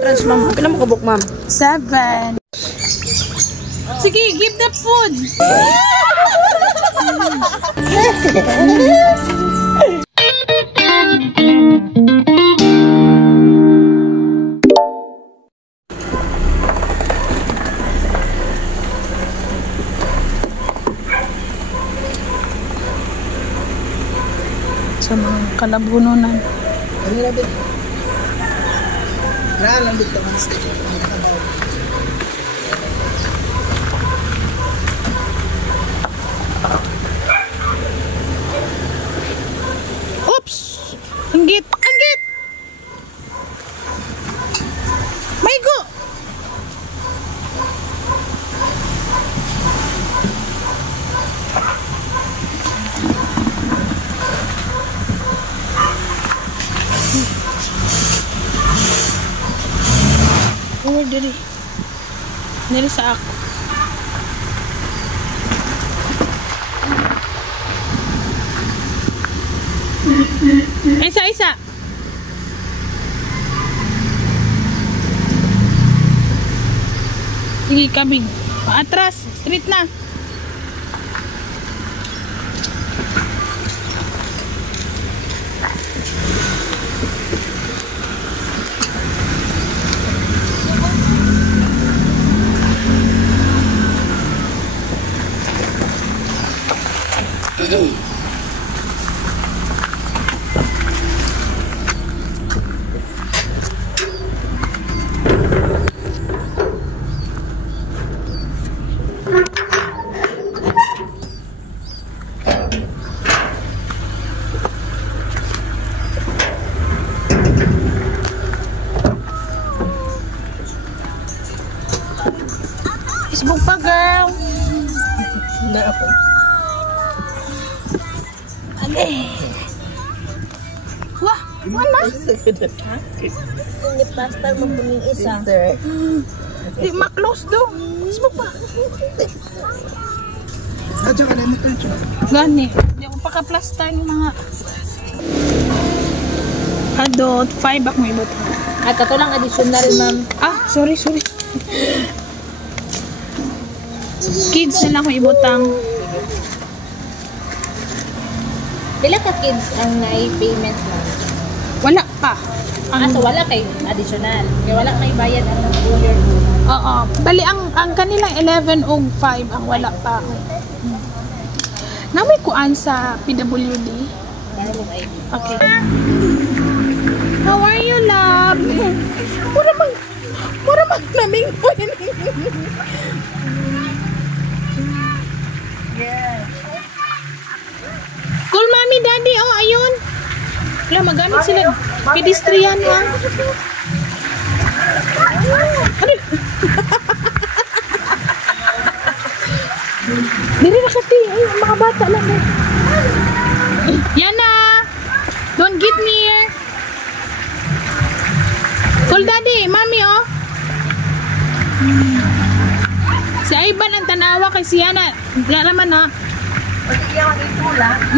Trans, ma'am. Pila mo kabuk, ma'am? 7. Sige, give the food. Sa mga kalabununan. Ano na, Bit? Grabe lang, Bit. Mas Oops! Anggit! Anggit! Maygo! Oh, dali. Dali sa ako. Isa. Sige, kabig. Atras. Street na. Facebook pa, girl. na ako. Okay. Wah, wala. Hindi pasta mo puning isa. Di ma-close do. Facebook pa. Adyo ka na mo ito. Gani. Di ako paka-plaster ng mga adult 5 ako may ibot. At ito lang additional, ma'am. Ah, sorry. Kids na lang ako ibutang. Pila ka kids ang nai-payment, ma'am? Wala pa. So wala kay additional. Kaya wala may bayad ang year. Oo. Bali, ang kanilang 11 o 5 ang wala pa. Namay kuan sa PWD. Okay. How are you, love? Pura mag naming po yun. Cool, mommy, daddy. Oh, ayun. Wala, magamit sila. Pedestrian, ha? Ano? Diri na kati. Ay, mga bata lang. Yana! Don't get near. Cool, daddy. Mami, oh. Si Ivan ang tanawa kay si Yana. Hindi naman, ha?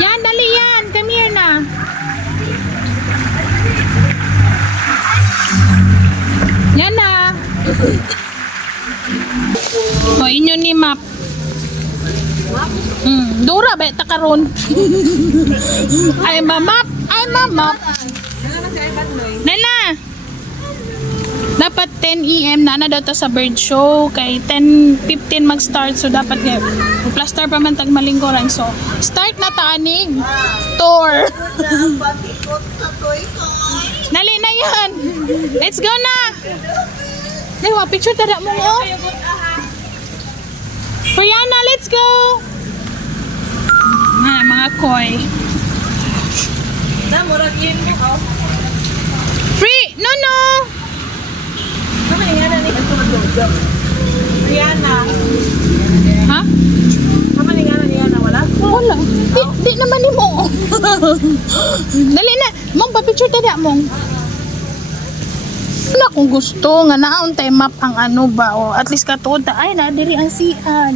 Yan, dali yan. Come here na. Yan na. O, inyo ni Map. Dura, beta karon. Ay, mamap. Nana. Dapat 10 AM na daw ta sa bird show. Kay 10:15 mag-start. So, dapat plaster pa man tag malinggoran. So, start na ta aning tour. Dali na yan. Let's go na. Dewa, picture tada mo mo. Brianna, let's go. Mga koy. Free! No! Rihanna. Ha? Kamalingana niya na wala? Wala. Di naman ni mo. Dali na. Mong, pa-picture tada mong. Wala kung gusto nga naon tayo map ang ano ba o at least katuod ta ay nadiri ang CR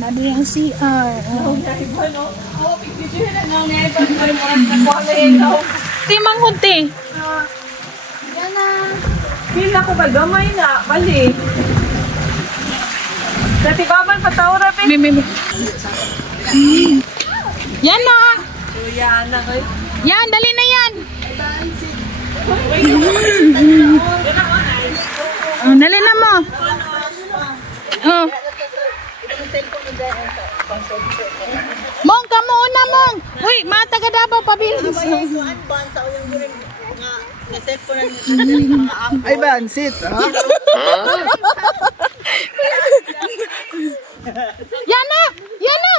Timang kunti. Yana. Pila ko ba? Gamay na. Bali. Dati baban patawra pe. Yan na. Yan na kay. Yan, dali na yan. Oh, dali na mo. Oh. Mong, kamo una mong. Uy, mga taga-Davao pabilis. Ay ba, sit, ha? Yan na! Yan na!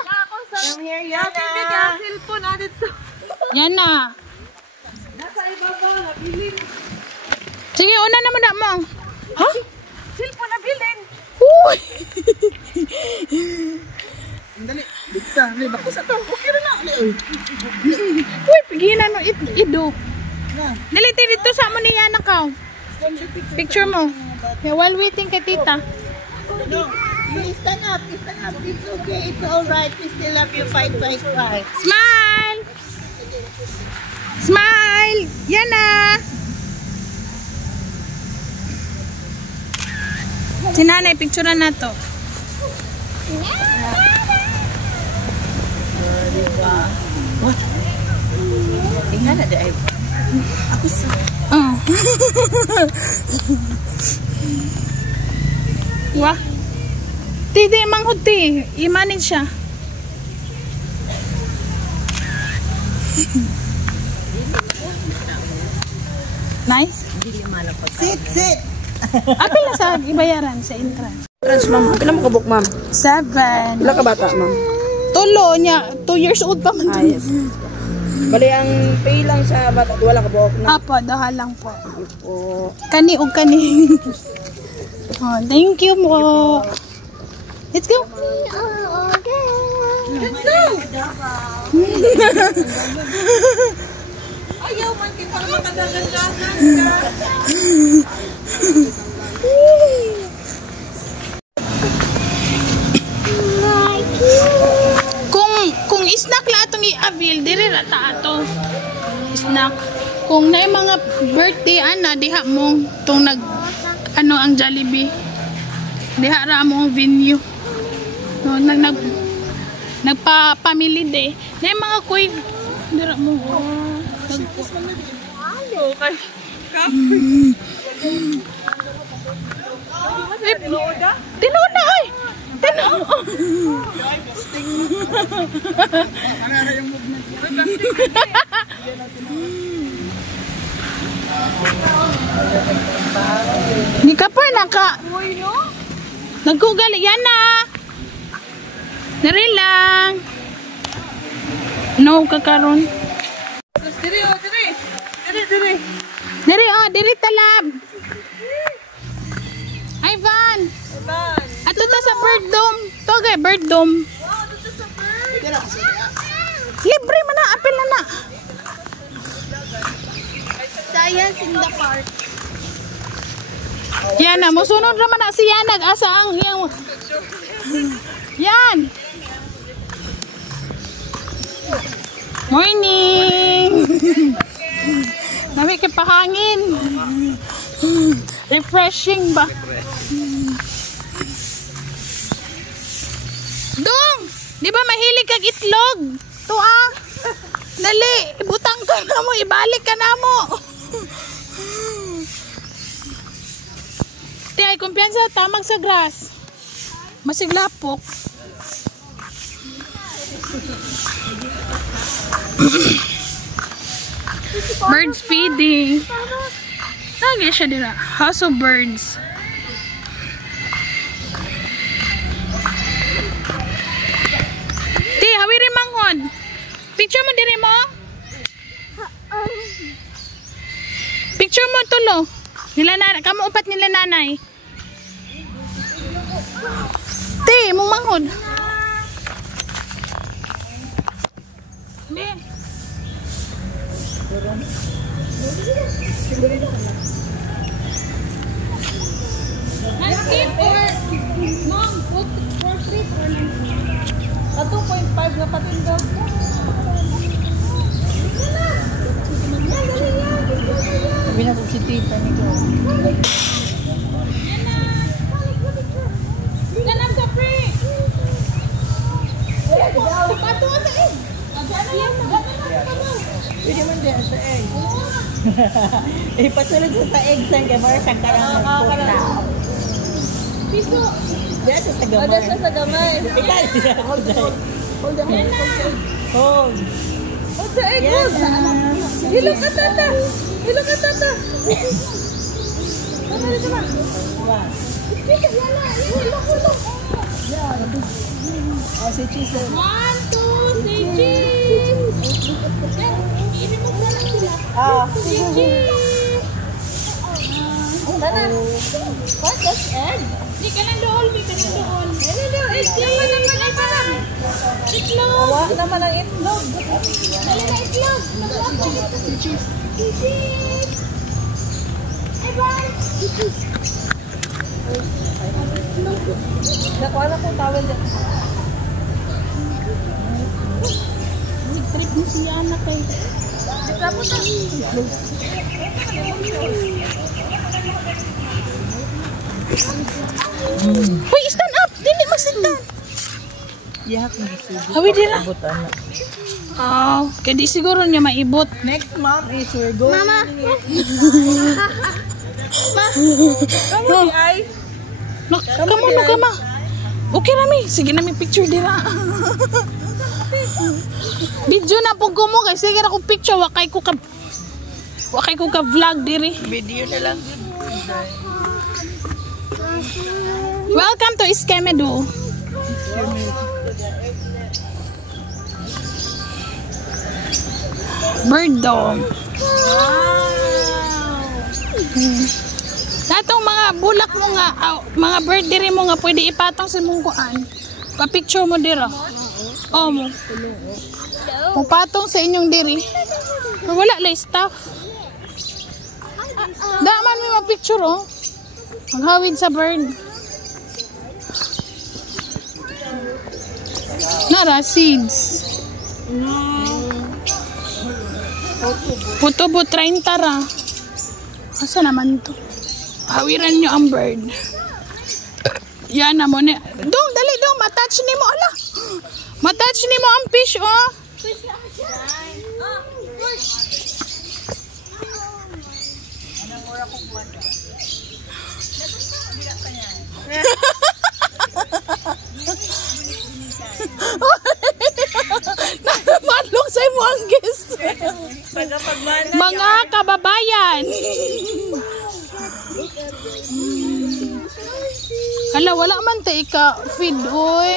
Yan na. Cellphone na dito. Yan na. Sige, una na mo na mong. Ha? Cellphone na bilin. Uy! Dali, dito. Dali, bako sa to. Okay rin na. Uy, pigilan mo. Ido. Dali, dito sa mo niya na ka. Picture mo. Yeah, while waiting kay tita. No, you stand up, you stand up. It's okay, it's alright. We still love you. Fight, fight, fight. Smile! Smile! Yan na! Si nanay, picturean na to. Tingnan na dahil. Ako sa... Oh. Wah. Titi, manghod ti. Imanin siya. Nice? Sit, sit. Apil na sa ibayaran sa entrance. Trans, ma'am. Pila mo kabuk, ma'am? 7. Pila ka bata, ma'am? Tulo niya. 2 years old pa man. Yes. Bali, ang pay lang sa bata, wala ka buhok na. Apo, daha lang po. O, Kani o kani. Oh, thank you mo. Let's go. Let's go. Ayaw man kita makadagan-dagan ka. Kung snack la atong i-avail diri ra ta ato. Snack. Kung na mga birthday ana diha mo tong nag ano ang Jollibee. Diha ra mo ang venue. No, nagpa-family day. Na mga kuy dira mo. Okay. Tinood na ay. Tinood. Ni ka pa naka. Nag-google yan na. Dari lang. No kakaron. Diri, oh, diri. Diri, diri. Diri oh, diri talab. Ivan. Ato ta sa bird dome. To gay bird dome. Libre man na, apil na na. Science in the park. Yan na, musunod naman na si Yanag. Asa ang yung... Yan! Morning! Nami kay pahangin. Refreshing ba? Dong! Di ba mahilig kag itlog? To ah! Dali! Ibutang ka na mo! Ibalik ka na mo! Ti ay kumpiyansa tamag sa grass. Masiglapok. Birds feeding. Lagi siya dira. House of birds. Ti, hawiri manghod. Picture mo diri mo. Picture mo tulo. Nila nanay, kamo upat nila nanay. Ti, mong manghod. Be. Skip or mom, put for trip or 2.5 na patindaw. sabi na si tita nito. Ganap sa free. Pato sa egg. Pwede man din sa egg. Ipasulog sa egg san kay para siyang karang magpunta. Piso. Diyan sa gamay. Ada sa gamay. Ikaw siya. Hold on. Hold. Oh, sa egg. Hilo ka tata. Hilo ka tata. Oh, si cheese. 1, 2, 3, cheese. Ini mo na lang sila. Cheese. Tanan. What is egg? Di ka lang doon, di ka lang doon. Itlog naman ay parang. Itlog. Wa naman ang itlog. Dali na itlog. Cheese. Ay, bye. Nakuha na kong towel dyan. Trip mo siya anak eh. Tapos na. Hoy, stand up. Dili mag-sit-down. Yahat mo siguro. Hawi dira. Butan. Oh, kaya di siguro niya maibot. Next mom is we're going. Mama. Kamu di ay. No, kama. Okay nami. Sige nami picture dira. Video na po ko mo kay sige ra ko picture wakay ko ka vlog diri. Video na lang. Welcome to Iskemedu. Bird dome. Natong mga bulak mo nga, mga bird diri mo nga pwede ipatong sa mong kuan. Pa-picture mo dira. Oh mo. Patong sa inyong diri. Pero wala lay staff. Daman may ma-picture oh. Maghawid sa bird. Nara seeds. Puto 30 ra. Asa naman to? Hawiran nyo ang bird. Yan na mo ni. Dong, dali dong. Matouch ni mo. Ala. Matouch ni mo ang fish, oh. Nakamadlok sa mo ang guest. Mga kababayan. Hala, wala man ta ika-feed, oy.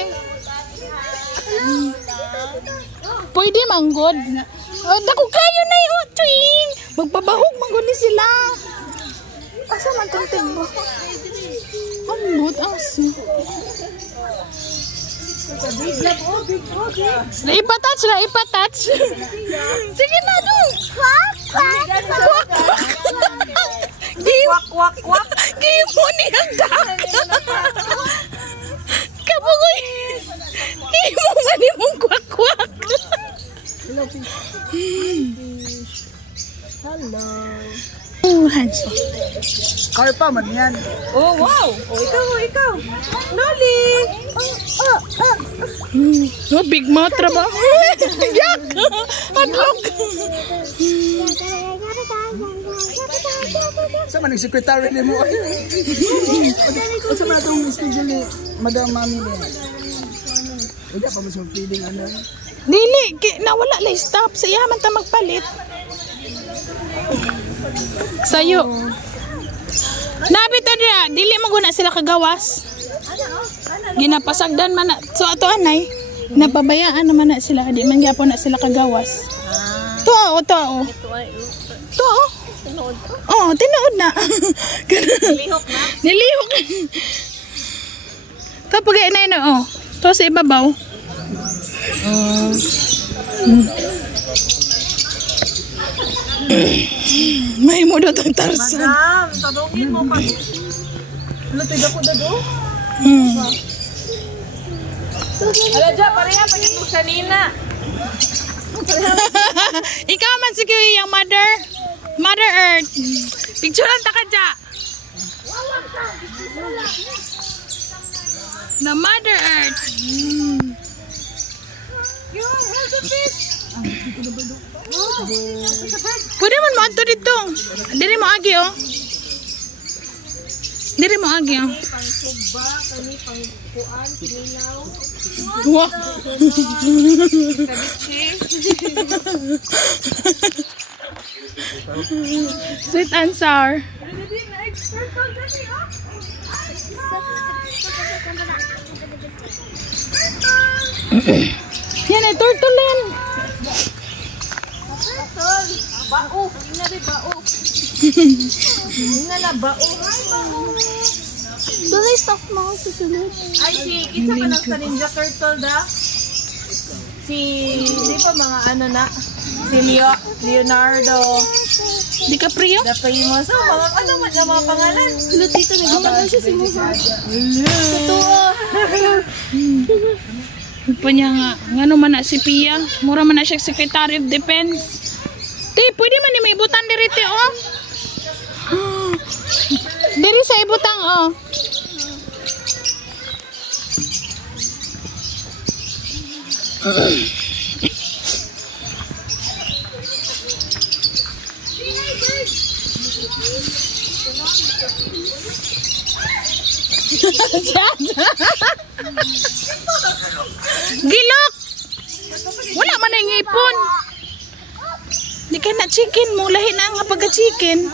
Pwede manggod. Dako kayo na yun, twin. Magpabahog manggod ni sila. Asa man tong timbo? Manggod, asa. Naipatouch. Sige na, dong. Kwak. Gimo ni ang dak. Kabugoy. Imo man imong kwak. Hello. Oh, hands. Karpa man yan. Oh, wow. Oh, ikaw. Noli. Oh, big matra ba? Yak! Adlok! Sa man ang secretary ni mo. Sa man itong schedule ni Madam Mami din. Wala pa mo sa feeding ano. Dili, nawala lang stop. Sa iya man ta magpalit. Sayo. Nabito niya, dili mo guna sila kagawas. Ginapasagdan man na. So ato anay, napabayaan naman na sila. Di man gyapon na sila kagawas. To. Oh, tinuod na. Nilihok na. Nilihok. Kapag inay na oh. To sa ibabaw. May mo daw tang Tarzan. Madam, tanungin mo pa. Lupig ako na do? Ala dyan, pareha pag ito sa Nina. Ikaw man siguro yung Mother Earth. Picturean ta ka dyan. The Mother Earth. Pwede man mo ato dito. Diri mo agi oh. Diri mo agi oh. Pang-suba, kani pang-kuan, pinilaw. Wow. Sweet and sour. Yan ay turtle yan. Bao, ina rin bao. Ina na bao. Dili stop mo susunod. Ay, si kita pa lang sa Ninja Turtle da. Si, di pa mga ano na. Si Leonardo. DiCaprio? Da famous. So, mga ano man yung mga pangalan. Dito nagmamahal siya si Musa. Totoo. Pa niya nga. Nga man na si Pia. Mura man na siya Secretary of Defense. Ti, pwede man ni may ibutan diri ti oh. Diri sa ibutang oh. Gilok. Wala man ang ipon. Di ka na chicken mo. Lahi na nga pagka-chicken.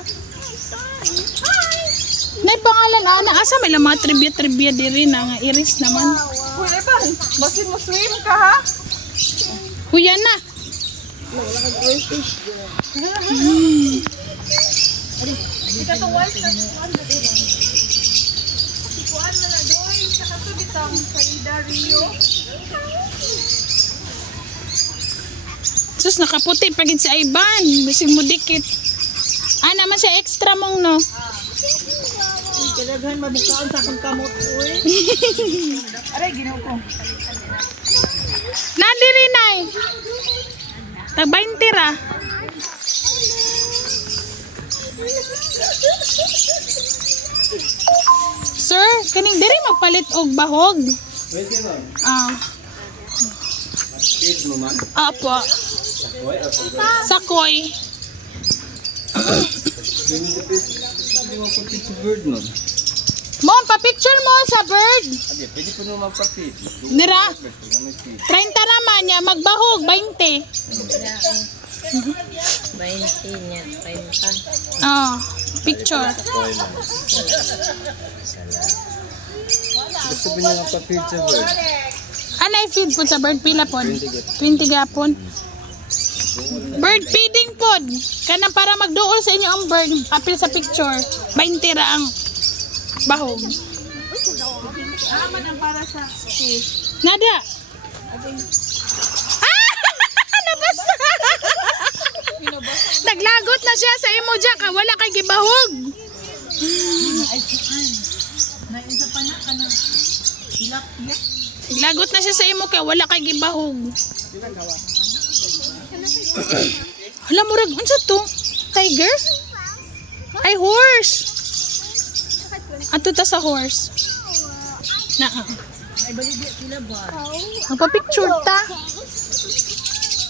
Nay pangalan ana. Asa may mga trivia diri na nga iris naman. Pwede ba? Basin mo swim ka ha? Huyan na. Ika to white na kuan na din. Kuan na na doy. Saka to bitang sa Ida Rio. Sus, nakaputi pagid si Ivan. Bisig mo dikit. Naman siya extra mong no. Kadaghan mabukaan sa akong kamot ko eh. Aray, ginaw ko. Nadiri nay. Tag 20 ra. Sir, kaning diri magpalit og bahog. Pwede mo. Pwede mo man. Apo. Sakoy. Pwede mo pati sa bird nun. Mom, pa-picture mo sa bird. Okay, pwede po naman pati. Dira. 30 raman niya, magbahog, 20. 20 niya, 30. Picture. Gusto po niya nga pa-feed sa bird. Anay feed po sa bird pila po? 20 gapon. Bird feeding pod. Kana para magduol sa inyo ang bird. Apil sa picture. 20 ra ang bahog. Naman ang para sa fish. Nada. Nabasa. Naglagot na siya sa imo dyan. Wala kay gibahog. Naisa pa na ka na. Tilapia. Naglagot na siya sa imo kay wala kay gibahog. Hala murag unsa to? Tiger? Ay horse. Ato ta sa horse. Ay, baligya sila ba? Magpa-picture ta.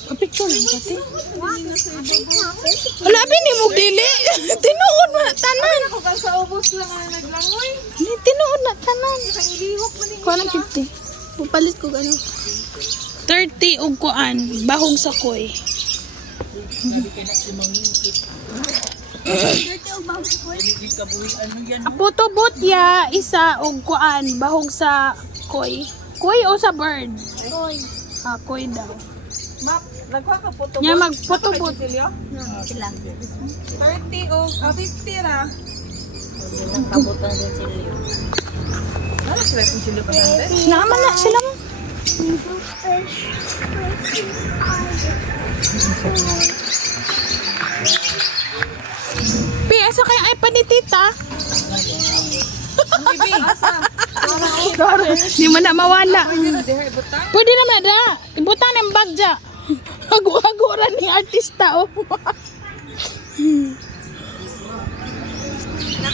Pa-picture lang pati. Wala bini mo dili. Tinuod mo na tanan. Ako ka sa ubos lang ang naglangoy. Tinuod na tanan. Ang ilihok man ni. Kuha ng 50. Pupalit ko gano'n. 30 og kuan. Bahog sa koy. Puto butya isa og kuan. Bahog sa koy. Koy o sa bird? Koy. Koy daw. Map, nagkuha ka photo. Nya magputo but. Sila. 30 o 50 ra. Kabutang din sila. Ano sila kung sila pa nande? Naman na sila mo. Pi, asa kaya iPad ni tita? Bibi, asa? Di mo na mawala. Diha ibutang. Pwede naman da. Ibutan ng bag dya. Hago-hago rin ni artista. Oh.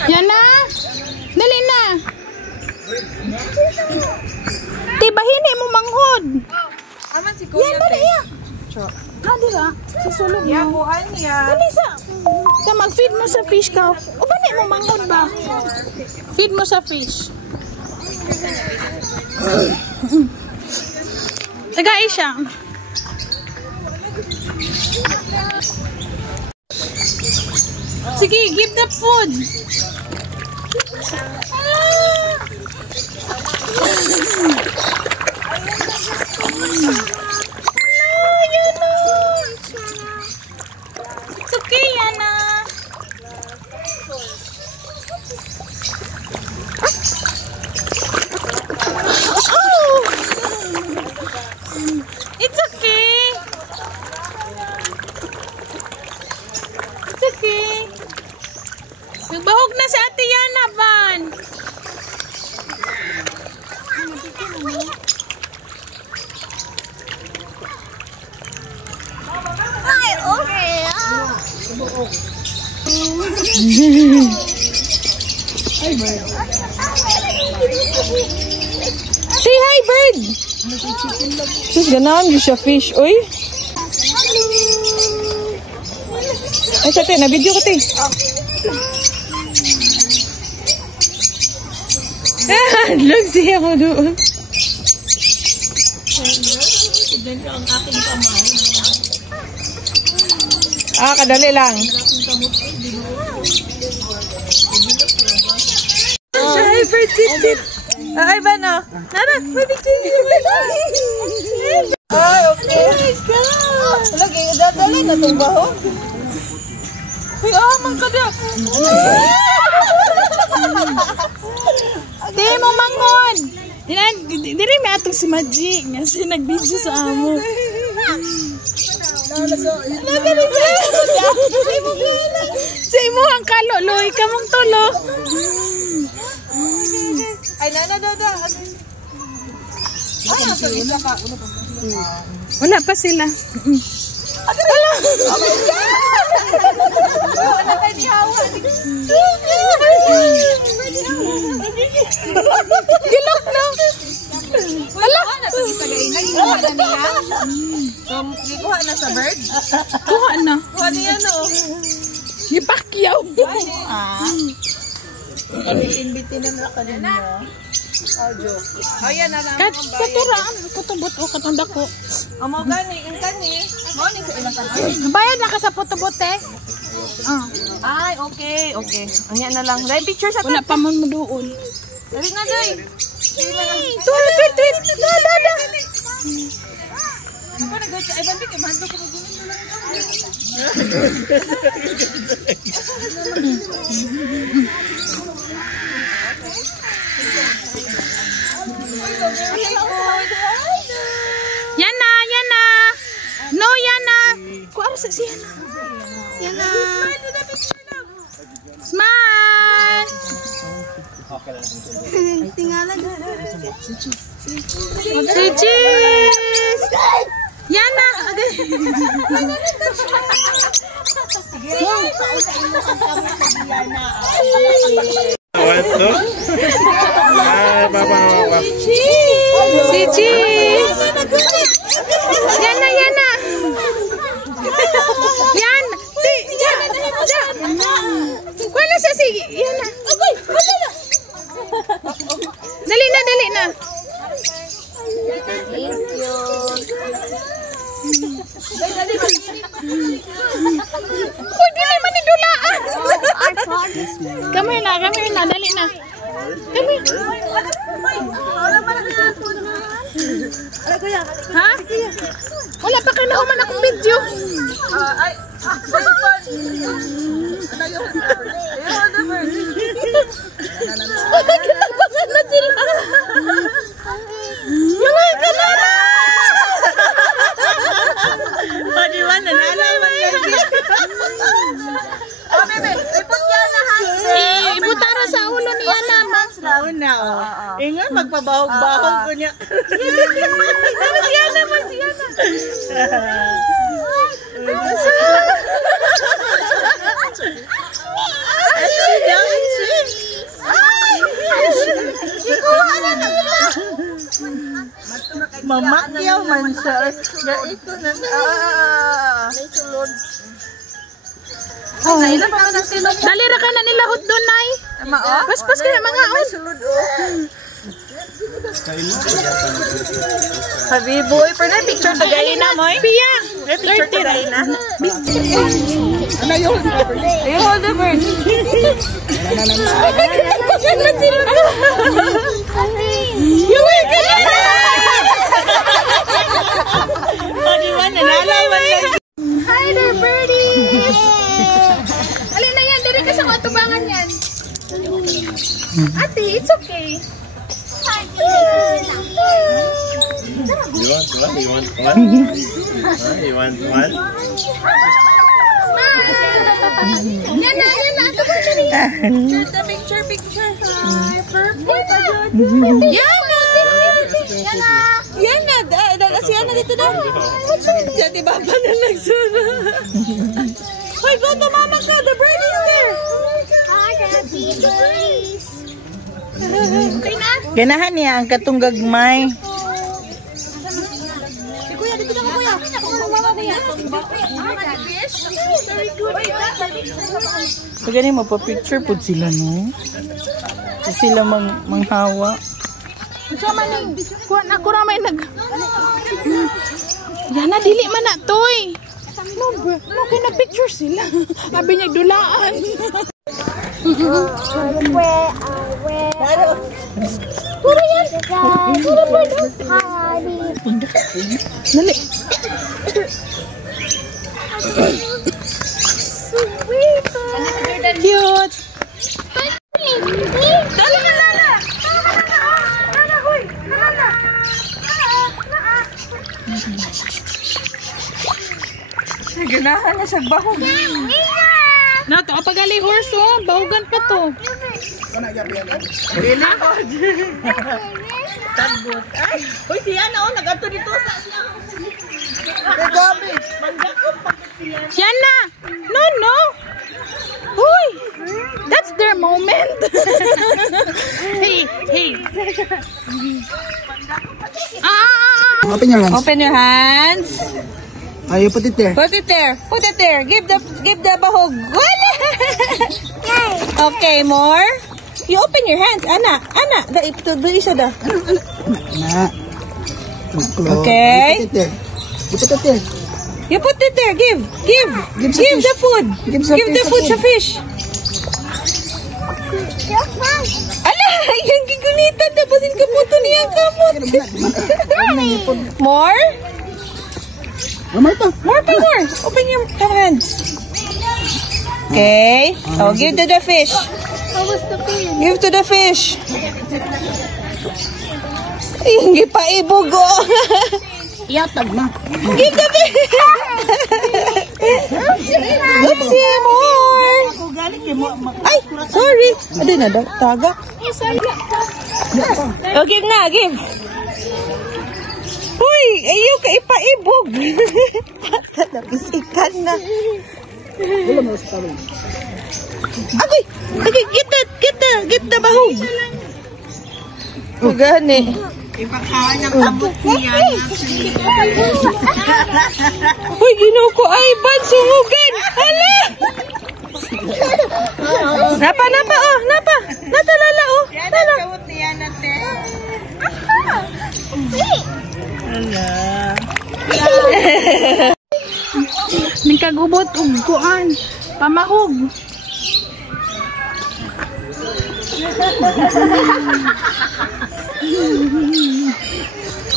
Yan na. Dali Yana. Tibahin mo manghod. Aman si Kuya. Yan ba niya? Ah, di ba? Si sulog Yeah, mo. buhan niya. Dali sa. Sa mag-feed mo sa fish ka. O ba mo manghod ba? Feed mo sa fish. Tagay siya. Sige, give the food. It's okay, Yana. It's okay. It's okay. Nagbahog na si Ate Yana, Van. Ay, okay. Say hi, bird. Sus, ganahan di siya fish. Uy. Ay, sate, na-video ko, te. Look, siya ko doon. Ah, kadali lang. Ay, bird, sit. Ay, ba na? Nana, may picture. Ay, okay. Oh my God. Lagi, dadali na itong baho. Ay, man ka na. Di mo mangon. Diri may atong si Magic. Nga siya nag-video sa amo. Sa imo ang kalo, loy ka mong tulo. Ay, dada. Ay, nasa isa ka. Wala pa sila. Wala tayo ni Hawa. Gilok na. Wala. Nagikuha na niya. Gikuha na sa bird. Kuha na. Kuha niya, no? Gipakyaw. Bitin-bitin na ka din niya. Audio. Ayan na lang. Katuraan. Katubot o katunda ko. Amo gani, yung kani. Mo ni sa ilang Bayad na ka sa puto-bote. Ay, okay. Anya na lang. Dahil picture sa Wala pa man mo doon. Dali na, day. Tweet. Dada. Ako nag-gawin sa Ivan Vic. Mahando ko mag-gawin na lang. Yana. No, Yana. Kuha sa si Yana. Yana. Smile. Tingala na. Si Cheese. Yana. What to? Ay, Papa. Si Cheese. Yana. Yan. Wala sa si Yana. Dali na. Uy, dili man ni dulaan. Kamay na, dali na. Kami. Ha? Wala pa ka na human akong video. Ay, cellphone. Ano yung Nagkitabangan na sila. Mga kanara! O, di ba? Nanalay man lagi. O, bebe, ipot yan na husband. Ibutara sa ulo niya naman. Una, ingon magpabahog-bahog ko niya. Siya naman. Mamakyaw man siya. Ito na na. May sulod. Oh, dali ra ka na nila hot doon, Nay. Paspas ka na mga on. Sulod Sabi boy, pwede picture sa Gaina mo eh? Pia. Picture sa Gaina. Ano yun? You hold the bird. You will get it! Hi there, birdies! Alin na yan, dali ka sa katubangan yan. Ate, it's okay. You want one? You want one? You want one? Yan na. Ito ba dali? Picture. Yan na. Siya na dito na. Jadi baba na nagsunod. Hoy, go to mama ka. The bird is there. Ganahan niya ang katong gagmay. Kuya, dito na kuya. So ganyan mapapicture po sila, no? Sila manghawa. Sama ni, ako na may Yan na, dili man na toy. No, kaya na-picture sila. Abi niya dulaan. Puro yan. Puro bird. Dali. Cute. Dali na, Lala. Lala, huy. Lala. Ganahan na sa bahog. Nato, pagali horse oh. Bahugan pa to. Tagot. Ay, hoy siya na oh, nagato dito sa siya. Yan na. No. Huy. That's their moment. Hey. Open your hands. Open your hands. You put it there. Put it there. Give the bahog. Okay, more. You open your hands, Ana. Ito isa da. Okay. You put it there. You put it there. Give the food. Give the food sa fish. Ala, yung gigunitan tapos yung kaputo niya kamot. More? More pa. More. Open your hands. Okay. Oh, give to the fish. Give to the fish. Yung gipaibog oh. Iyatag na. Give the fish. Oopsie, more. Ay, sorry. Adi na, taga. Oh, give na, give. Uy, ayaw ka ipaibog. Napisikan na. Agoy, get the bahog. Magani. Ipakawan ng abot niya. Uy, ginuko ay bad sungugan. Hala. Napa. Natalala oh. Tala. Nagkagubot og kuan. Pamahog.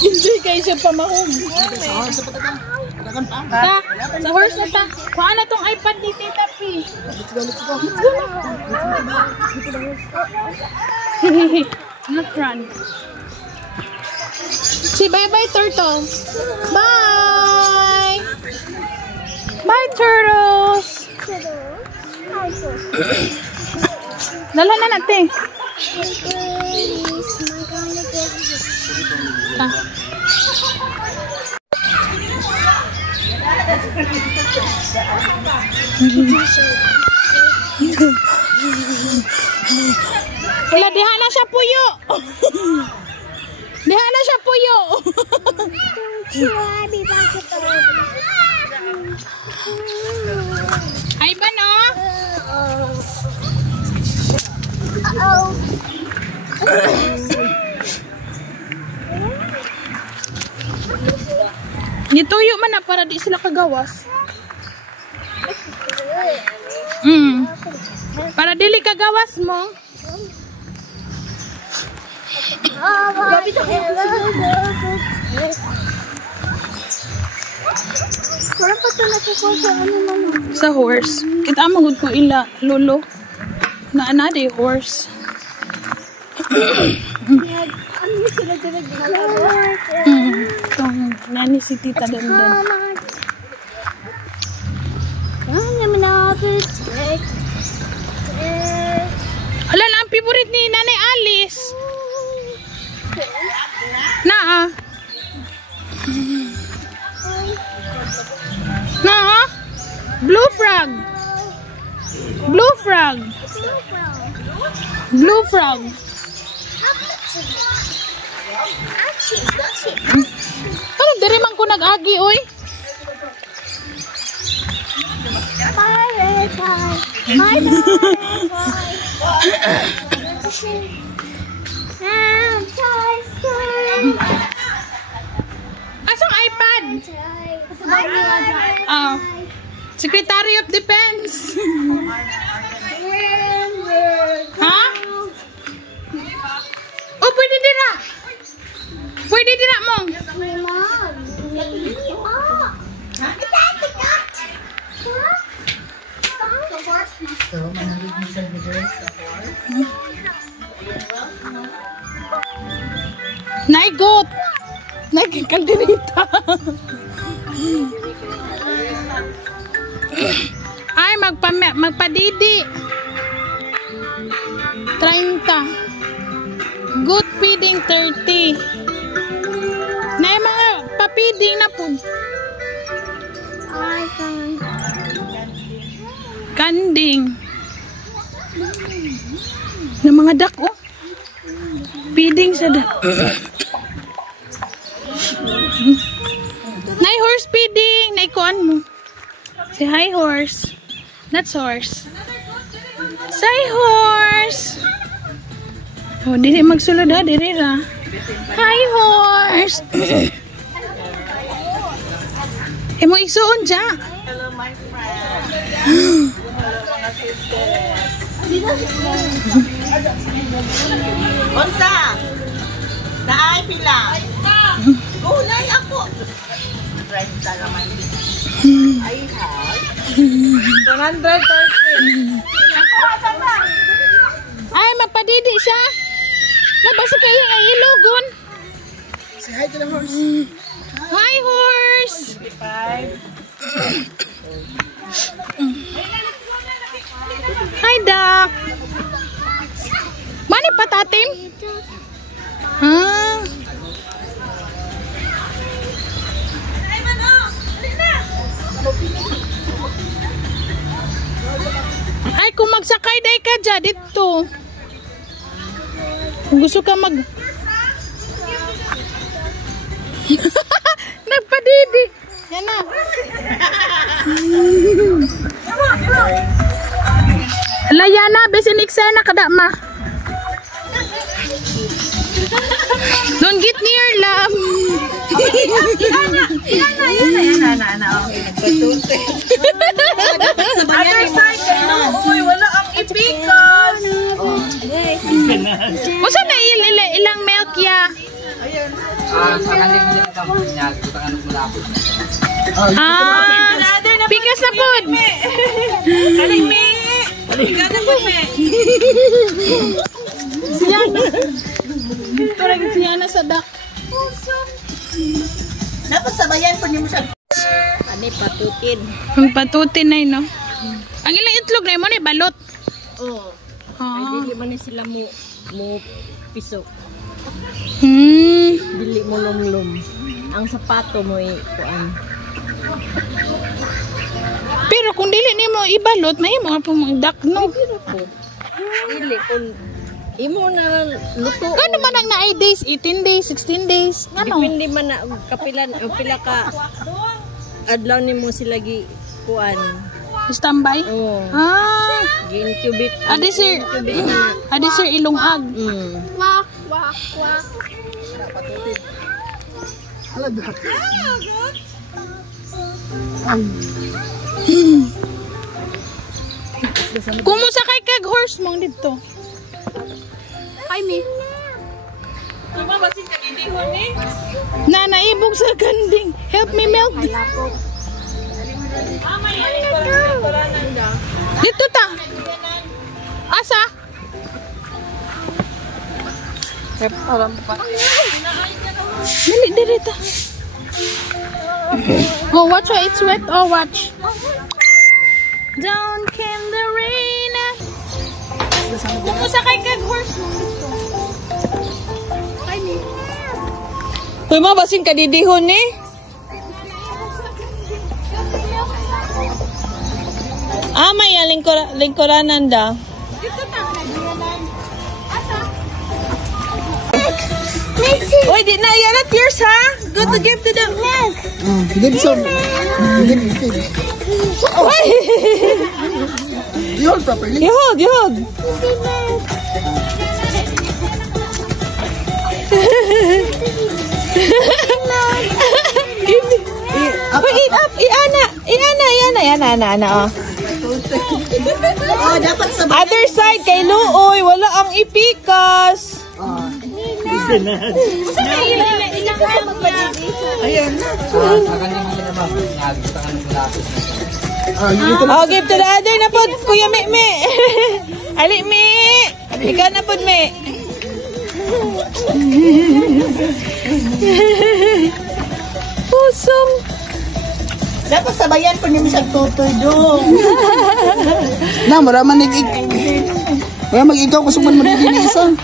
Enjoy kayo sa pamahog. Sa horse na ta. Kuha na tong iPad ni Tita P. Let's go. Not run. Say bye-bye, turtle. Bye! Bye, turtles! Dala na natin. Wala, diha na siya puyo. Diha na siya puyo. Ay ba no? Nituyo man na para di sila kagawas. Para dili kagawas mo. Sa horse. Kita magud ko ila lolo. Na day horse. Nani si Tita Dandan. Hala na ang favorite ni Nanay Alice. Na Blue frog. Blue frog. Blue frog. Pero diri man ko nag-agi oy. Asang iPad? Secretary of Defense. Ha? Oh, pwede dira. Pwede dira mong. Naigot. Nagkakandinita. Ay, magpadidi. 30. Good feeding 30. Na mga papiding na po. Kanding. Na mga duck, oh. Feeding sa duck. Nay horse feeding. Naikuan mo. Say hi horse. That's horse. Say horse. Oh, dili magsulod ha, dili ra. Hi horse. Emo isuon ja. Hello my friend. Unsa? Naay pila. Gulay ako. Drive sa laman. Ay hay. 130. Ay, mapadidi siya. Nabasa kayo ang ilugon. Say hi to the horse. Hi, horse. 55. Hi, duck. Mani patatim? Ah. Ay, kung magsakay day ka dyan, dito. Kung gusto ka Nagpadidi. Yan na. Layana, besin iksena kada ma. Don't get near, love. Ilana. Other side kayo. Uy, wala ang ipikas. Musa na ilang milk ya? Pikas na po. Ito rin siya na sa dak. Dapat sabayan po niyo mo siya. Ani patutin. Ang patutin na yun, no? Ang ilang itlog na yun mo na balot. Oo. Ay, dili man ni sila mo piso. Dili mo lumlum. Ang sapato mo kuan. Pero kung dili ni mo ibalot, may mga pumangdak, no? Dili kung Imo na luto. Ano man ang na days, 18 days, 16 days. Ano? Depende man na kapilan o pila ka adlaw nimo sila gi kuan. Standby? Oh. Ah. Gi-incubate. Adi sir. Adi sir ilungag. Wak, wak, wak. Kumusta kay kag horse mong dito? Ay, mi. Na naibog sa ganding. Help me milk. Dito ta. Asa? Dali, dali ta. Oh, watch it. It's wet. Oh, watch. Down came the rain. Kumusta kay kag horse mo dito? Ay, ni. Hoy ma basin kadidihon ni. May lingkuranan da. Oy, di na yan at yours ha? Go to give to the milk. Give some. Oy! You hold properly. You hold. Wait up, Iana, oh. Oh, dapat sa Other side kay Luoy, wala ang ipikas. Ayan. Oh, give to the other na po, Kuya Me. Ali Me. Ikaw na po, Me. Pusong. Dapat sabayan po niyo sa tutoy dong. Na, maraman mag-ikaw kusog man marigin isa.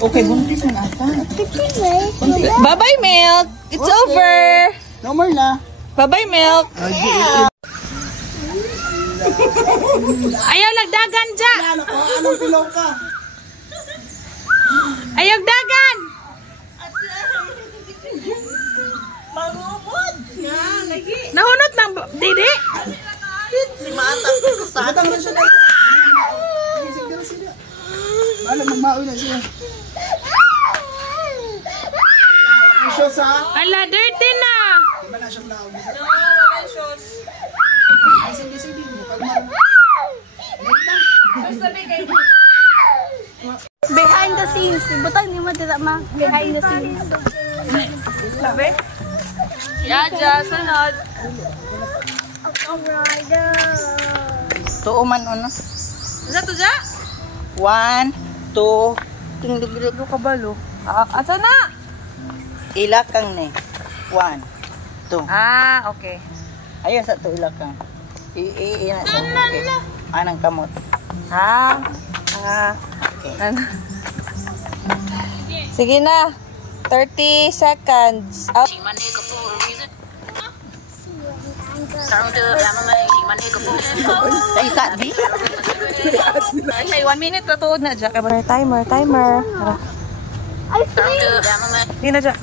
Okay, buntis man ata. Bye-bye, milk. It's over. No more na. Bye-bye, milk. Ayaw lagdagan dya. Anong pilaw ka? Ayaw dagan. Nahunot ng didi. Sagatang na siya na. Gising ka na sila. Alam, magmaoy na siya. Ang shows ha? Ala, dirty na. Iba na siyang laog. Gising din. Behind the scenes. Butang ni mo dito ma. Behind the scenes. Yaja, sunod. Tuuman ano? Isa to ja? 1, 2. Tingdugdo ka balo. Asa na? Ilakang ni. 1, 2. Okay. Ayun sa to ilakang. Ina sa. Okay. Anang kamot. Okay. Sige na. 30 seconds. Out. Ay, sabi? Ay, 1 minute na tuod na dyan. Timer. Hindi na dyan.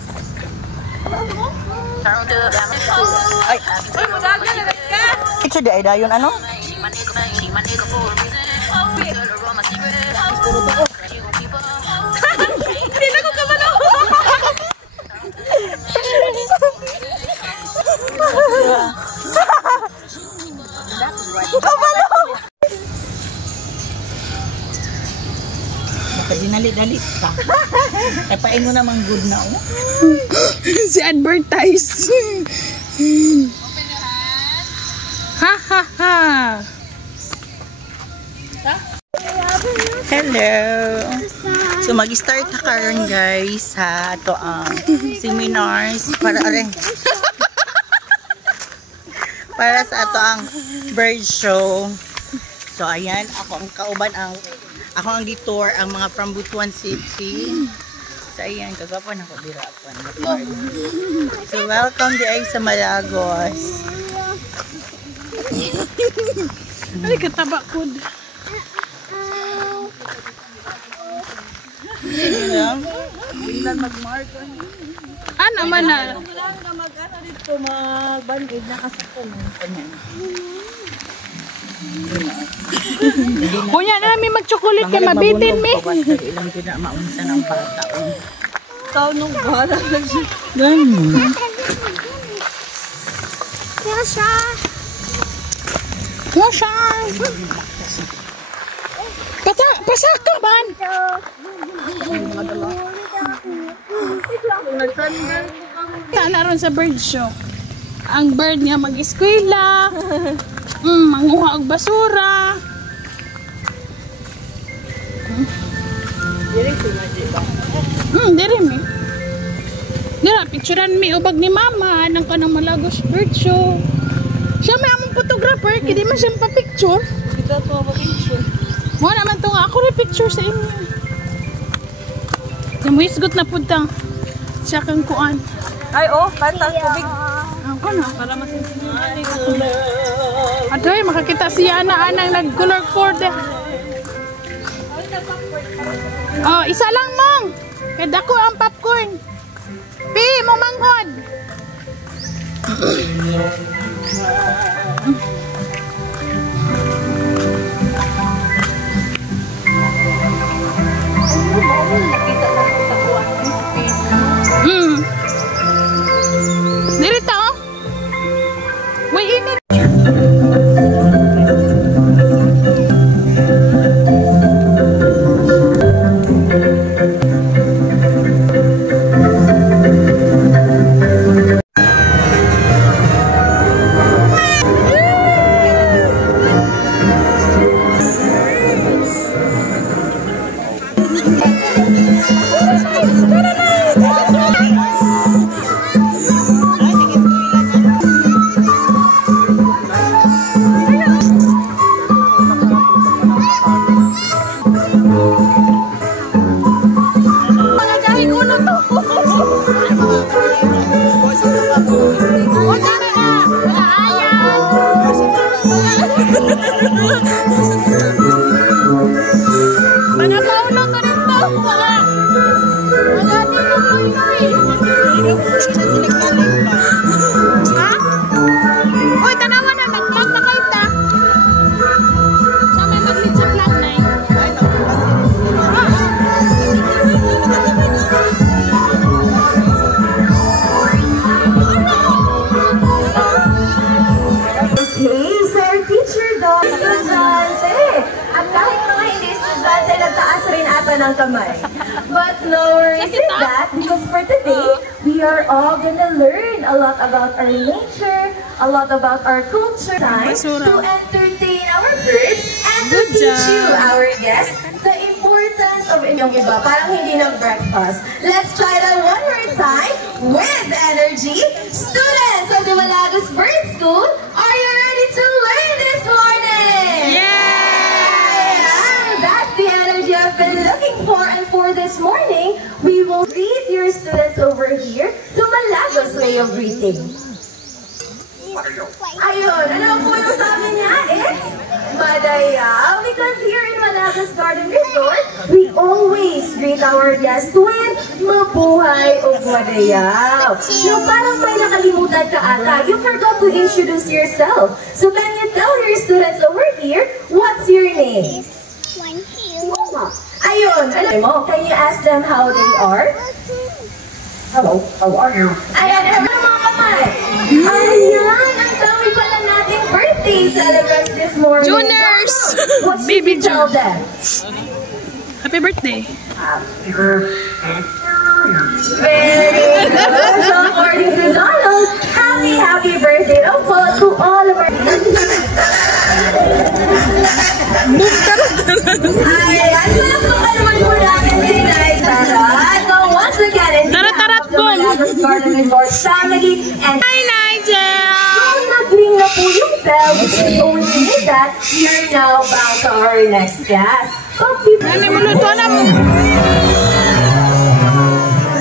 Ay, magagal na ka. Ito di ay dayon ano? Hindi na ko kabalo. Dinali-dali pa. Ay, pain mo namang good na, oh. Si advertise. Ha ha ha. Hello. So mag-start na karon guys sa ato ang seminars para sa ato ang bird show. So ayan, ako ang gitour ang mga from Butuan City. So ayan, kagapan ako birapan. So welcome di ay sa Malagos. Ay, kataba ko. Ano man na? Kailangan na mag-ano dito, mag-bandage na kasakon. Kunya na namin mag-chocolate kay mabitin mi. Ilang pinamaunsa ng bata. Tao nung bala. Ganun. Yasha! Yasha! Pasaka man! Tana ron sa bird show. Ang bird nga mag-eskwela. Manguha og basura. Diri mi. Dira, picturean mi ubag ni mama nang kanang Malagos bird show. Siya may among photographer, kaya man siya pa-picture. Kita to pa-picture. Mo naman to nga, ako rin picture sa inyo. Namuhisgot na putang. Siya kang kuan. Ay, oh, kanta, tubig. Ako na. Para masinsinari ko. Adoy, makakita siya na anang nag-color cord. Oh, isa lang mong. Kaya dako ang popcorn. Pi, mo manghod. Dirito. May init. Uy, tanawan na, nag-vlog na kayo ta. Siya may mag-lead sa vlog na eh. Okay, sir, teacher daw. Estudyante. At kahit mga hindi estudyante, nagtaas rin ata ng kamay. But no worries with that, because for today, we are all gonna learn a lot about our nature, a lot about our culture, time to entertain our birds, and to teach you, our guests, the importance of inyong iba. Parang hindi nag-breakfast. Let's try that one more time with energy. Students of the Malagos Bird School, are you ready to learn this morning? Yes! That's the energy I've been looking for, and for this morning, we will greet your students over here to Malagos way of greeting. Ayun, ano po yung sabi niya? It's Madayaw, because here in Malagos Garden Resort, we always greet our guests with Mabuhay o Madayaw. Yung parang may nakalimutan ka ata, you forgot to introduce yourself. So can you tell your students over here, what's your name? Ayun, alam mo, can you ask them how they are? Hello, how are you? Ayan, hello mga kamay. Ayan, ang dami pala nating birthday celebrants this morning. Juniors! What should Baby we tell them? Happy birthday! Happy birthday to you. Very good. So according to Donald, happy birthday to all of our... Ayan, malakpakan naman po natin si Nay Tarat. So once again, in behalf of the Malagos Garden Resort family and... Hi, Nigel! So nag-ring na po yung bell, which is only mean that you're now bound to our next class.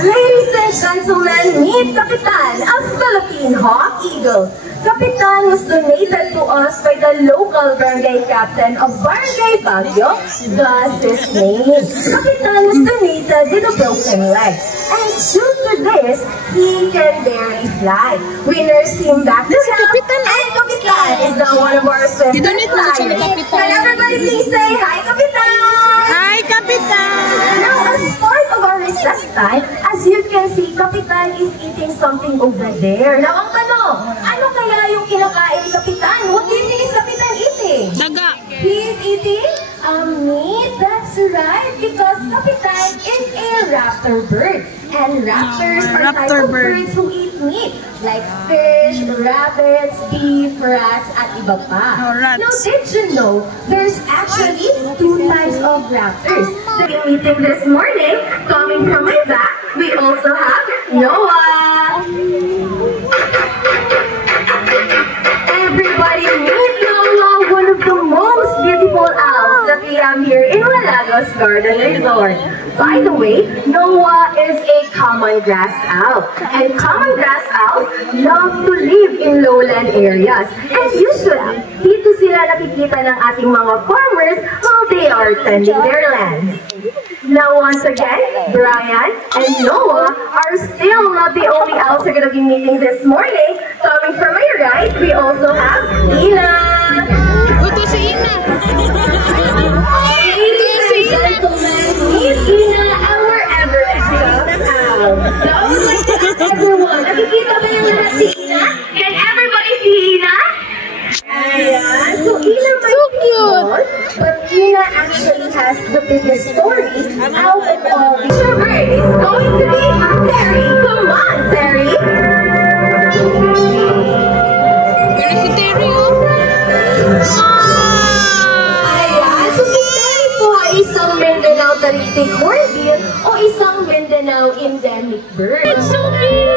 Ladies and gentlemen, meet Kapitan, a Philippine Hawk Eagle. Kapitan was donated to us by the local barangay captain of Barangay Baguio, thus his name. Kapitan was donated with a broken leg, and due to this, he can barely fly. We nursed him back to health, and Kapitan is now one of our swiftest flyers. Can everybody please say hi, Kapitan? Hi, Kapitan! Now, as part of our recess time, as you can see, Kapitan is eating something over there. Now, ang tanong, ano kaya yung kinakain ni Kapitan? What do you think is Kapitan eating? Daga! He is eating meat. That's right, because Kapitan is a raptor bird. And raptors are type of birds who eat meat, like fish, rabbits, beef, rats, at iba pa. Now, did you know there's actually 2 types of raptors? The meeting this morning, coming from my back, we also have Noah. Everybody meet Noah, one of the most beautiful owls that we have here in Malagos Garden Resort. By the way, Noah is a common grass owl. And common grass owls love to live in lowland areas. And usually, dito sila nakikita ng ating mga farmers while they are tending their lands. Now once again, Brian and Noah are still not the only owls we're going to be meeting this morning. Coming from my right, we also have Ina. Ito si Ina! Ladies and gentlemen, meet Ina, our ever-excited owl. Now, I would like to ask everyone, nakikita ba yung lahat si Ina? Can everybody see Ina? Ayan. So, Ina might be small, but Ina actually has the biggest story out of all these birds. It's going to be Terry. Come on, Terry. Where is si Terry, oh? Ayan. So, si Terry po ay isang Mindanao Taritik hornbill o isang Mindanao endemic bird. It's so big!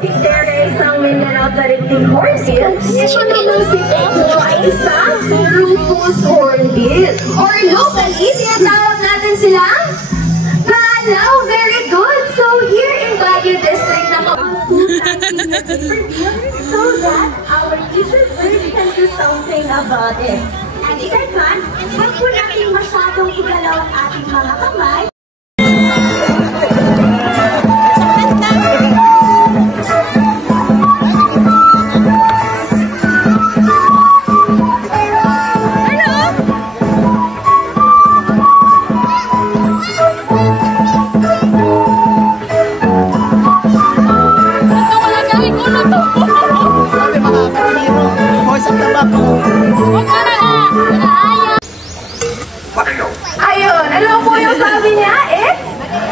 Si Terry ay isang Mindanao Taritik hornbill. Ito naman si Pedro ay isang Rufous hornbill. Or locally, tinatawag natin silang Kalaw. Very good. So here in Baguio District, so that our teacher bird can do something about it. And second, huwag po natin masyadong igalaw ang ating mga kamay. Ayun, ano po yung sabi niya? It's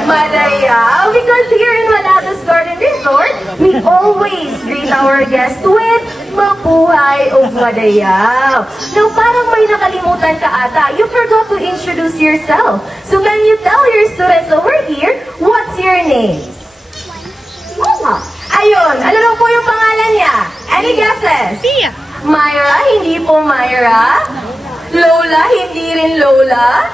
Malaya. Because here in Malagos Garden Resort, we always greet our guests with Mabuhay o Madayaw. Now, parang may nakalimutan ka ata. You forgot to introduce yourself. So can you tell your students over here, what's your name? Ayun, ano lang po yung pangalan niya? Any guesses? Tia! Myra, hindi po Myra. Lola, hindi rin Lola.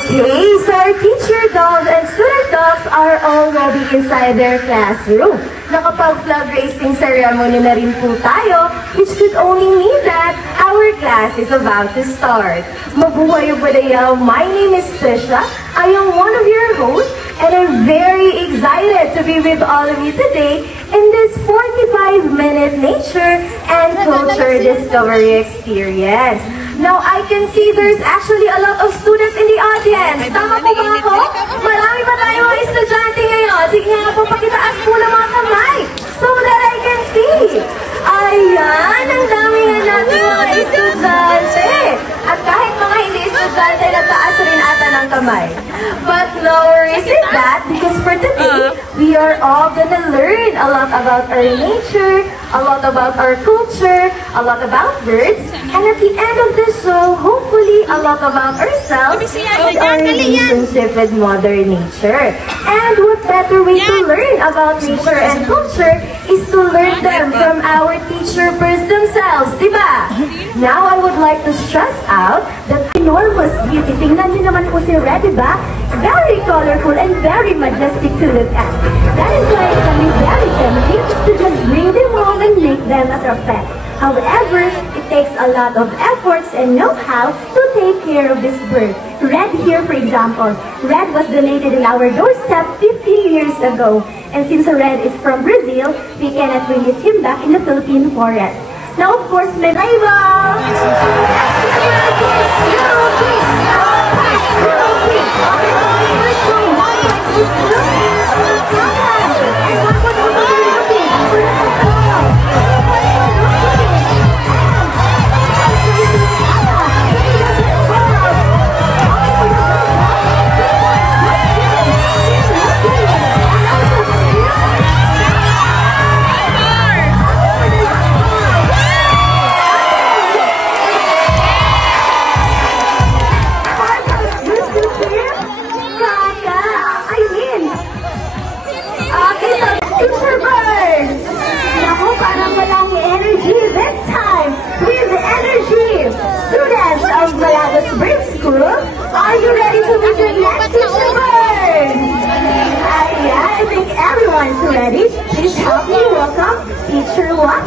Okay, so our teacher dogs and student dogs are already inside their classroom. Nakapag-flag raising ceremony na rin po tayo, which could only mean that our class is about to start. Mabuhay o Madayaw, my name is Trisha. I am one of your hosts, and I'm very excited to be with all of you today in this 45-minute nature and culture discovery experience. Now, I can see there's actually a lot of students in the audience. Tama po ba ako? Marami pa tayong mga estudyante ngayon. Sige nga po, pakitaas po ng mga kamay so that I can see. Ayan, ang dami na natin mga estudyante. At kahit mga hindi estudyante, nagtaas rin ata ng kamay. But no worries with that, because for today, we are all gonna learn a lot about our nature, a lot about our culture, a lot about birds, and at the end of this show, hopefully a lot about ourselves and our relationship with Mother Nature. And what better way to learn about nature and culture is to learn them from our teacher birds themselves, diba? Now I would like to stress out that enormous beauty. Tingnan niyo naman po si Red, diba? Very colorful and very majestic to look at. That is why it can be very tempting to just bring them home and make them as a pet. However, it takes a lot of efforts and know-how to take care of this bird. Red here, for example. Red was donated in our doorstep 15 years ago. And since Red is from Brazil, we cannot release him back in the Philippine forest. Now, of course, may are you ready to meet your next teacher bird? I think everyone's ready. Please help me welcome Teacher 1.